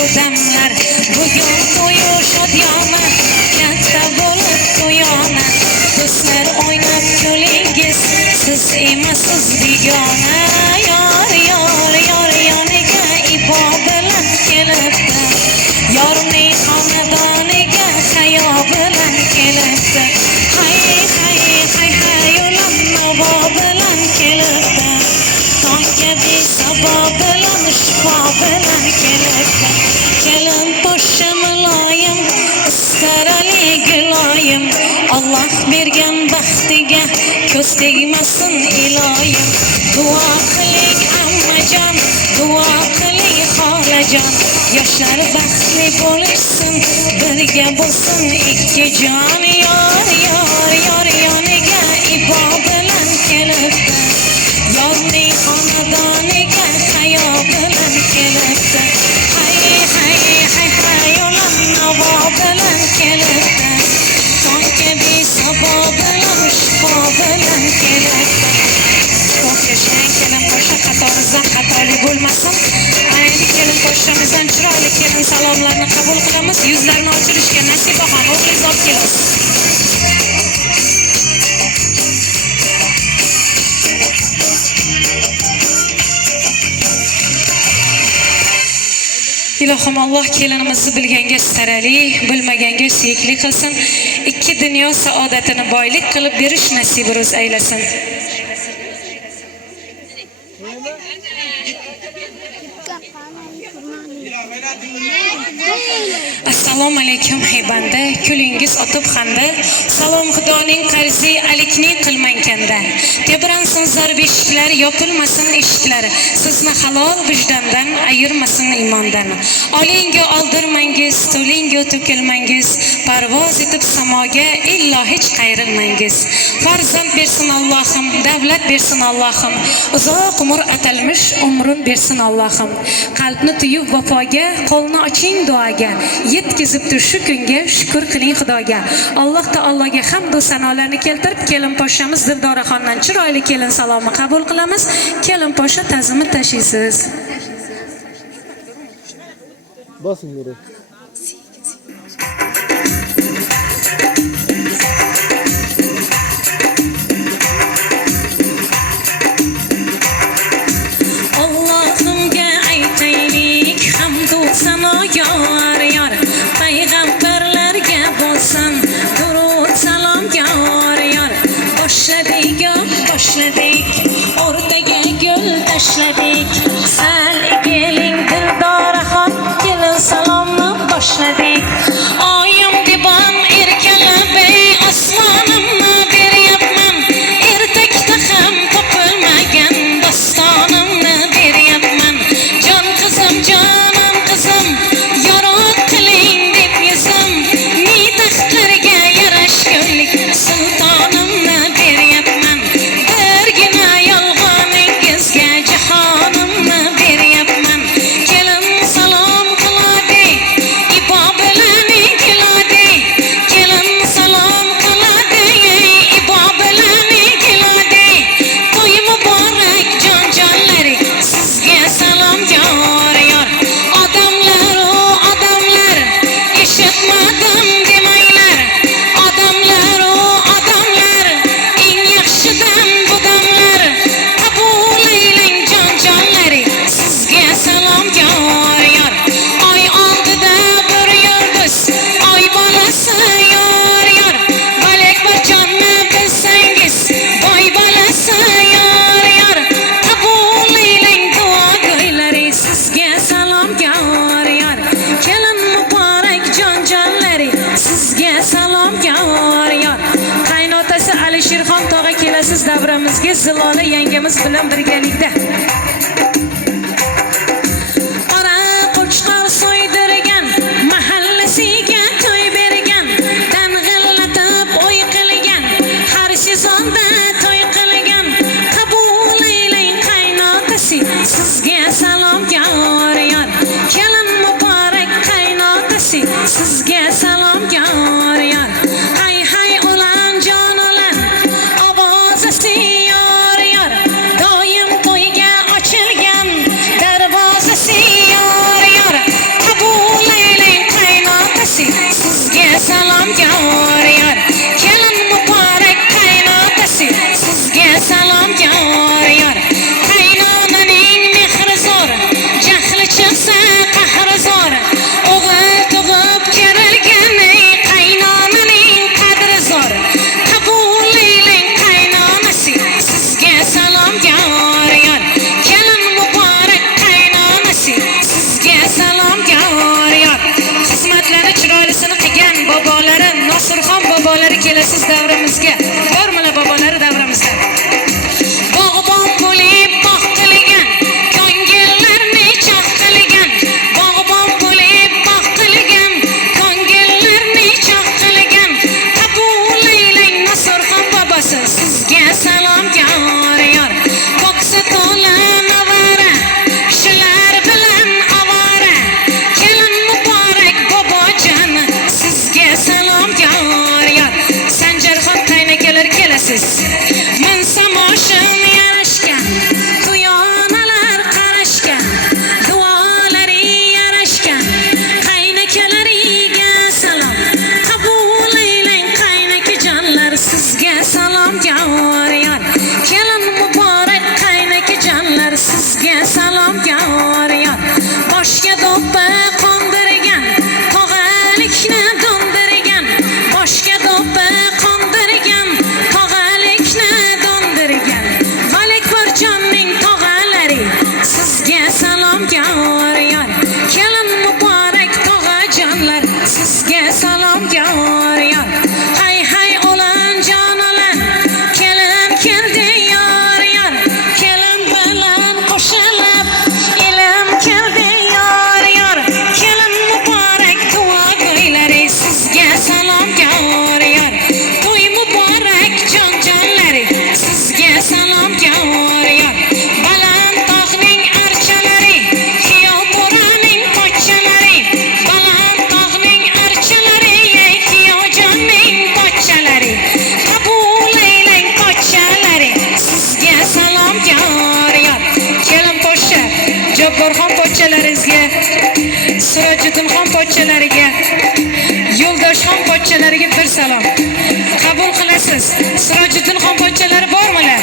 bu damlar bugun to'yu shodiyona katta bo'lib to'yona do'stlar o'ynab kulingiz siz emassiz begona yor yor yor yoniga ibo bilan kelibdi yorning xonadoniga hayo bilan kelibdi hay hay hay hay ulam navo bilan kelibdi tongga besabo bilan shifo bilan kelibdi kelin poshsha muloyim istarali guloyim Allah bergan baxtiga ko'z tegmasin iloyim duo qiling ammajon duo qiling xolajon yoshlar baxtli bo'lishsin birga bo'lsin ikki jon yor yor yor yoniga ibo bilan kelibdi yorning xonadoniga hayo bilan kelibdi hay hay hay hay ulam navo bilan kelibdi tongga besabo bilan shifo bilan kelibdi ko'p yashang kelin poshsha qatorizdan xatoli bo'lmasin ana endi kelin poshshamizdan chiroyli kelin salomlarni qabul qilamiz yuzlarini ochirishga Nasibaxon o'g'lingiz olib kelasiz Ilohim Alloh kelinimizni bilganga starali, bilmaganga suyukli qilsin. Ikki dunyo saodatini boylik qilib berish nasibi ro'z aylasin. Assalomu alaykum haybanda, kulingiz otib xanda, salom xudoning qarzi alikning qilmang kanda. Tebransin zarb eshiklar, yopilmasin eshiklar, sizni halol vijdondan ayirmasin iymondan. Olingga oldirmangiz, to'lingga to'kilmangiz, parvoz etib samoga illo hech qayrilmangiz. Farzand bersin Allohim, davlat bersin Allohim, uzoq umr atalmish umrin bersin Allohim. Qalbni tuyib vafoga, qo'lni oching duoga, yetkizibdi shu kunga shukr qiling Xudoga. Alloh taologa hamd va sanolarni keltirib, kelin poshshamiz Dildoraxondan chiroyli kelin salomni qabul qilamiz. Kelin poshsha ta'zimni tashiysiz. Bosing beri. Allohimga aytaylik hamd va sano yor yor, payg'ambarlarga bo'lsin durud salom yor yor. Boshladik o'rtaga gul tashladik, sal keling Dildoraxon kelin salomni boshladik. Oyim dibam erkalab osmonimni beryapman, ertakda ham topilmagan dostonimni beryapman. Jon qizim jonim qizim yorug' qiling deb yuzim, ni taxtlarga yarashgulik sultonimni beryapman. Birgina yolg'oningizga jahonimni beryapman. Kelin salom qiladi, ibo bilan keladi. Kelin salom qiladi, ibo bilan keladi. To'y muborak jon-jonlar, sizga salom yor yor. Odamlar eshitmadim demanglar. Odamlar eng yaxshidan budamlar. Qabul aylang jon-jonlar, sizga salom yor yor. Oy oldida bir yulduz, oy bolasi yor yor. Balak bir jonni bilsangiz, boy bolasi yor yor. Qabul aylang duogo'ylar, sizga salom yor yor. Kelin muborak jon-jonlar, sizga salom yor yor. Qaynotasi Alisherxon tog'a kelasiz davramizga Zilola yangamiz bilan birgalikda. Qora qo'chqor so'ydirgan, mahallasiga to'y bergan, dang'illatib o'y qilgan, har sezonda to'y qilgan. Qabul aylang qaynotasi, sizga salom yor yor. Kelin muborak qaynotasi, sizga salom yor yor. Hay hay ulan jon ulan, ovozasi yor yor. Doim to'yga ochilgan kelasiz davramizga. Bormilar bobolari davramizda. Bog'bon bo'lib bog' qilgan, ko'ngillarni choq qilgan. Bog'bon bo'lib bog' qilgan, ko'ngillarni choq qilgan. Qabul aylang Nasurxon bobosi, sizga salom yor yor. Ko'ksi to'la navara, shular bilan avora. Kelin muborak bobojon, sizga salom yor yor. Sanjarxon qaynakalar kelasiz. Men samoshim yarashgan, duyonalar qarashgan, duolari yarashgan. Qaynakalariga salom, qabul aylang qaynakajonlar, sizga salom yor yor. Kelin muborak qaynakajonlar, sizga salom yor yor. Boshga do'ppi qondirgan, tog'alikni dondirgan. Boshga do'ppi qondirgan, tog'alikni dondirgan. Valikbarjonning tog'alari, sizga salom yor yor. Kelin muborak tog'ajonlar, sizga salom yor yor. Hay hay o'lan jonalar, kelin keldi yor yor. Kelin bilan qo'shilib, ilm keldi yor yor. Kelin muborak duo go'ylari, sizga salom yor yor. To'y muborak jon-jonlari, sizga salom yor yor. Baland tog'ning archalari, kuyov to'raning pochchalari. Baland tog'ning archalari, kuyovjonning pochchalari. Qabul aylang pochchalari, sizga salom yor yor. Kelin pochcha, Jabborxon pochchalaringizga, Sirojiddinxon pochchalariga, Yo'ldoshxon pochchalariga bir salom. Qabul qilasiz. Sirojiddinxon pochchalari bormilar?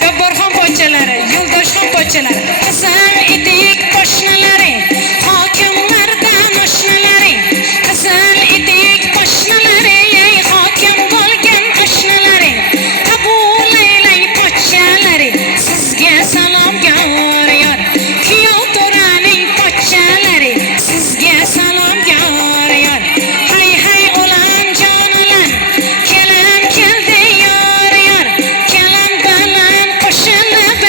Jabborxon pochchalari, Yo'ldoshxon pochchalari. Qizil etik poshnalari, hokimlardan oshnalari. Qizil etik poshnalari, hokim bo'lgan oshnalari. Qabul aylang pochchalari, sizga salom yor yor. Kuyov to'raning pochchalari, sizga salom yor yor. Hay hay o'lan jonalar, kelin keldi yor yor. Kelin bilan qo'shilib,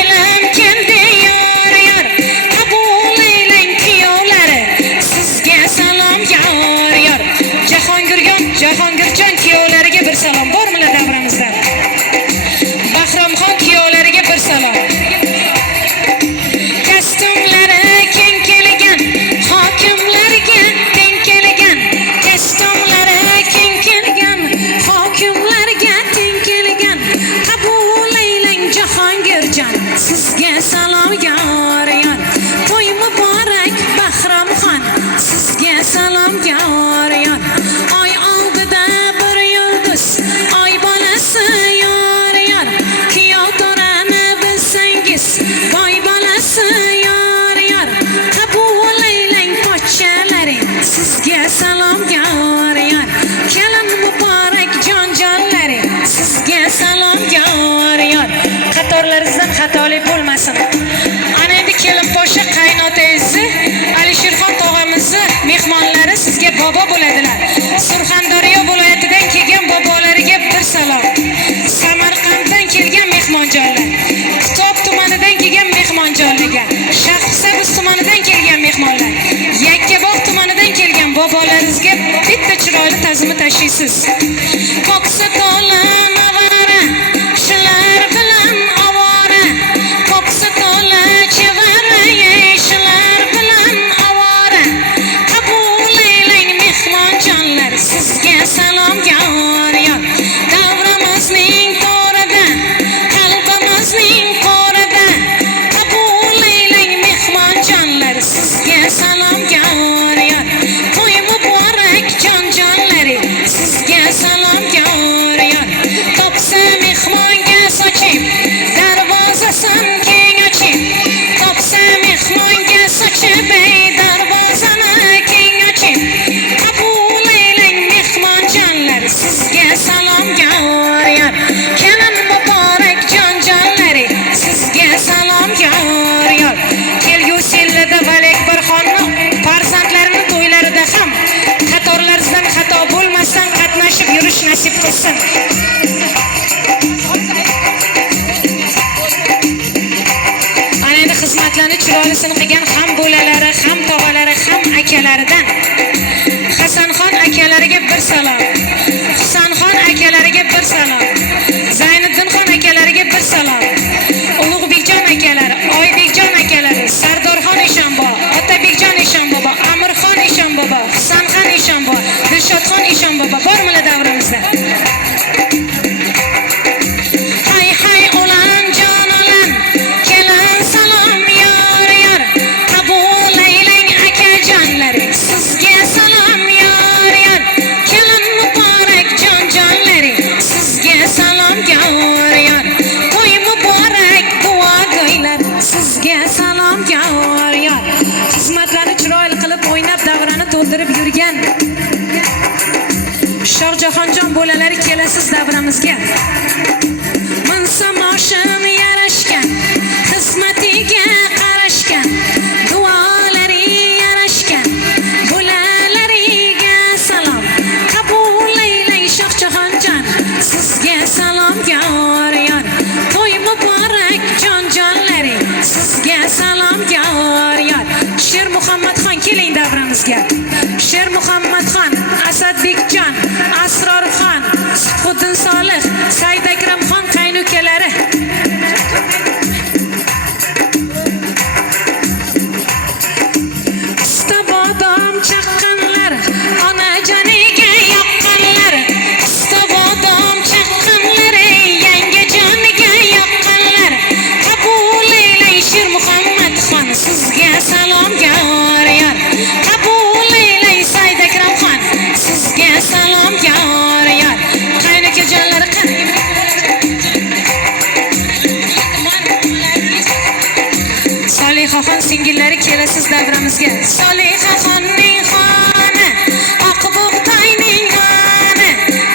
ilm keldi yor yor. Qabul aylang kuyovlari, sizga salom yor yor. Jahongirjon kuyovlariga bir salom. Bormilar davramizda? Bahromxon kuyovlariga bir salom. Kostyumlari keng kelgan, hokimlarga teng kelgan. Kostyumlari keng kelgan, hokimlarga teng kelgan. Qabul aylang Jahongirjon, sizga salom yor yor. To'y muborak Bahromxon, sizga salom yor yor. Oy oldida bir yulduz, oy bolasi yor yor. Kuyov to'rani bilsangiz, boy bolasi yor yor. Qabul aylang pochchalari, sizga salom yor yor. Kelin muborak jon-jonlari, sizga salom yor yor. Qatorlaringizdan xatolik bo'lmasin. Ana endi kelin poshsha qaynotangizni Alisherxon tog'amizni mehmonlari sizga bobo bo'ladilar. Surxondaryo viloyatidan kelgan bobolariga bir salom. Samarqanddan kelgan mehmonjonlar, Kitob tumanidan kelgan mehmonjonlarga, Shahrisabz tumanidan kelgan mehmonlar, Yakkabog' tumanidan kelgan bobolaringizga bitta chiroyli ta'zim tashiysiz. Ko'ksi to'la navara, shular bilan avora. Ko'ksi to'la chevara, shular bilan avora. Qabul aylang mehmonjonlar, sizga salom yor yor. Davramizning to'rida, qalbimizning qo'rida. Qabul aylang mehmonjonlar, sizga salom yor yor. To'y muborak jon-jonlari, sizga salom nasib qilsin. Ana endi xizmatlarni chiroylisini qilgan ham bo'lalari, ham tog'alari, ham akalaridan Hasanxon akalariga bir salom, Husanxon akalariga bir salom, Zayniddinxon akalariga bir salom, Ulug'bekjon akalari, Oybekjon akalari, Sardorxon Eshonbobo, Otabekjon Eshonbobo, Amirxon Eshonbobo, Husanxon Eshonbobo, Dilshodxon Eshonbobo bormilar davramizda? Hay hay olan jon olan, kelin salom yor yor, qabul aylang akajonlar, sizga salom yor yor, kelin muborak jon jonlar, sizga salom yor yor, to'y muborak duo go'ylar, sizga salom yor yor. Xizmatlarni chiroyli qilib o'ynab davrani to'ldirib yurgan Shohjahonjon bolalari kelasiz davramizga. Minsa moshim yarashgan, xizmatiga qarashgan, duolari yarashgan, bolalariga salom, qabul aylang Shohjahonjon, sizga salom yor yor, to'y muborak jon jonlari, sizga salom yor yor. Sher Muhammadxon keling davramizga. Sher Muhammadxon, Asadbekjon, Asrorxon, Sibhuddin Solih, Said Akramxon qaynukalari. Usta bodom chaqqanlar, onajoniga yoqqanlar, usta bodom chaqqanlar, yangi joniga yoqqanlar, qabul aylang Sher Muhammadxon, sizga salom yor yor, qabul aylang Said Akramxon, sizga salom yor yor. Qaynukajonlari Solihaxon singillari kelasiz davramizga. Solihaxonning xoni, Oqbuqtoyning xoni,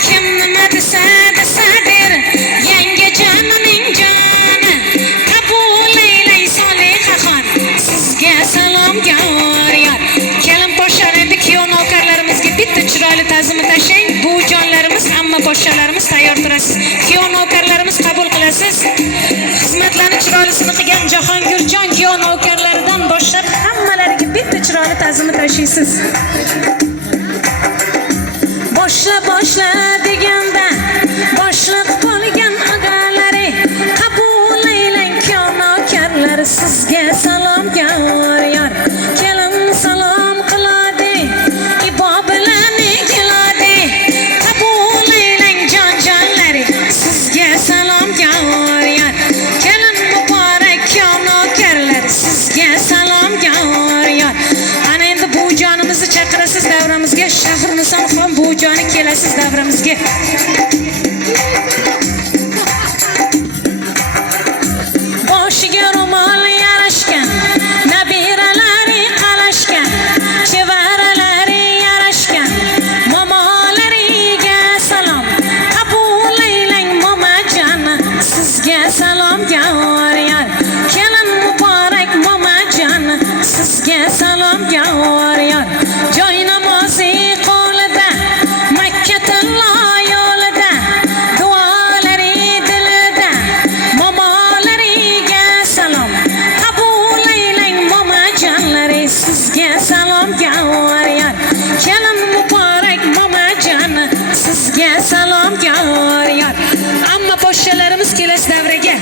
kim nima desa desadir, yangi jonining joni, qabul aylang Solihaxon, sizga salom yor yor. Kelin poshshalar endi kuyov navkarlarimizga bitta chiroyli ta'zimni tashlang. Bu jonlarimiz, amma poshshalarimiz tayyor turasiz. Kuyov navkarlarimiz qabul qilasiz. Xizmatlarni chiroylisini qilgan Jahongirjon kuyov navkarlaridan boshlab hammalariga bitta chiroyli ta'zimni tashlaysiz. Boshla deganda boshliq bo'lgan og'alari, qabul aylang kuyov navkarlari, sizga salom yor yor. Kelin salom qiladi, ibo bilan keladi, qabul aylang jon jonlari, sizga salom yor yor. Kelin muborak kuyov navkarlar, sizga salom yor yor. Ana endi bu jonimizni chaqirasiz davramizga. Shahrnisonxon bu joni kelasiz davramizga. Boshiga ro'mol yarashgan, nabiralari qalashgan, chevaralari yarashgan, momolariga salom, qabul aylang momajon, sizga salom yor yor. Kelin muborak momajon, sizga salom yor yor. Joy namozi qo'lida, Makkatillo yo'lida, duolari dilida, momolariga salom, qabul aylang momajonlari, sizga salom yor yor. Kelin muborak momajon, sizga salom yor yor. Amma poshshalarimiz kelasi davraga.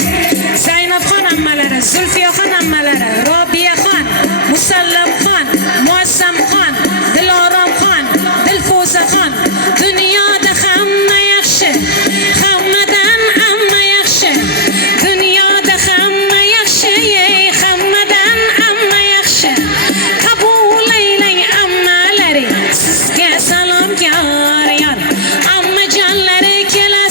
Zaynabxon ammalari, Zulfiyaxon ammalari, Robiyaxon, Musallamxon, Muazzamxon, Diloromxon, Dilfuzaxon, dunyoda hamma yaxshi, hammadan amma yaxshi, dunyoda hamma yaxshi, hammadan amma yaxshi, qabul aylang ammalari, sizga salom yor yor. Amma jonlari kelasiz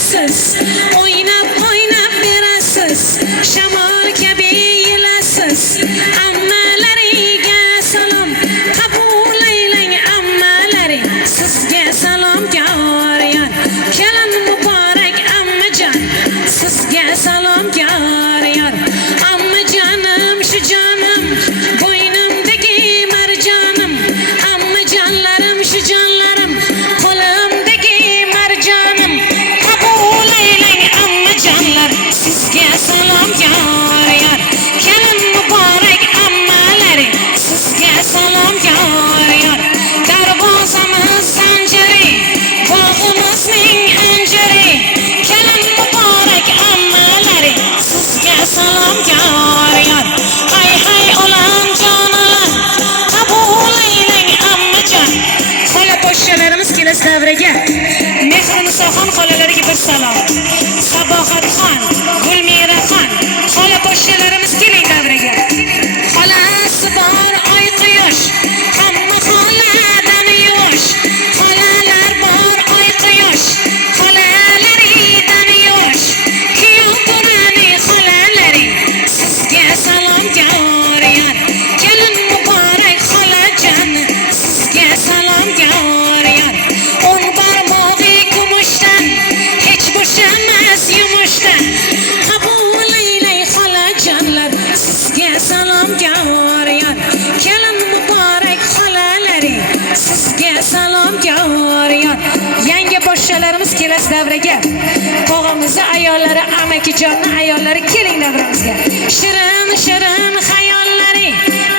Tog'amizni ayollari, amakijonni ayollari kelinglar birimizga. Shirin shirin xayollari,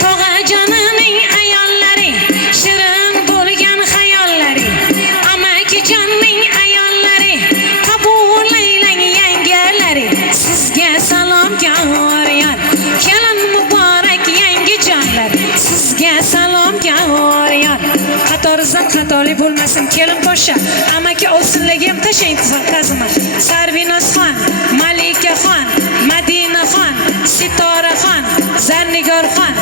tog'ajonining ayollari, shirin bo'lgan xayollari, amakijonning ayollari, qabul aylang yangalari. Sizga salom yoryon, kelin muborak yangi jonlar. Sizga salom yoryon. Qatorizdan xatolik bo'lmasin, kelin poshsha, amaki ovsinlarga ham tashang qaziman. Sarvinozxon, Malikaxon, Madinaxon, Sitoraxon, Zarnigorxon,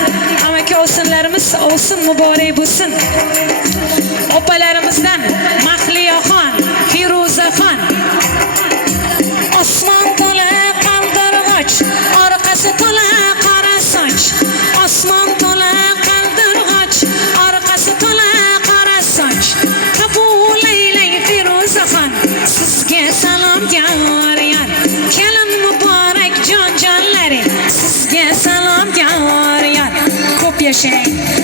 amaki ovsinlarimiz ovsin muborak bo'lsin. Opalarimizdan Mahliyaxon, Firuzaxon. Osmon to'la qaldirg'och, orqasi to'la qora soch. Osmon to'la qaldirg'och, orqasi to'la qora soch. Qabul aylang Firuzaxon, sizga salom yoryon. Kelin muborak jon-jonlari, sizga salom yoryon. Ko'p yashang.